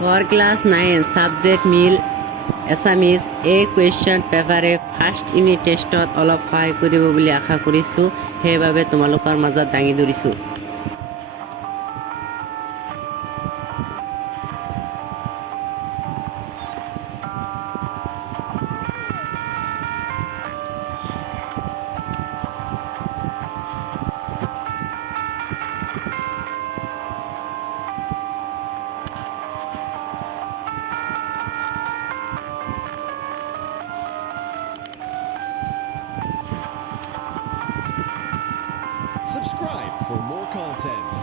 For class 9 subject meal Assamese এই কুৱেশ্যন পেপাৰে first unit টেষ্টত অলপ সহায় কৰিব বুলি আশা কৰিছোঁ, সেইবাবে তোমালোকৰ মাজত দাঙি ধৰিছোঁ। Subscribe for more content.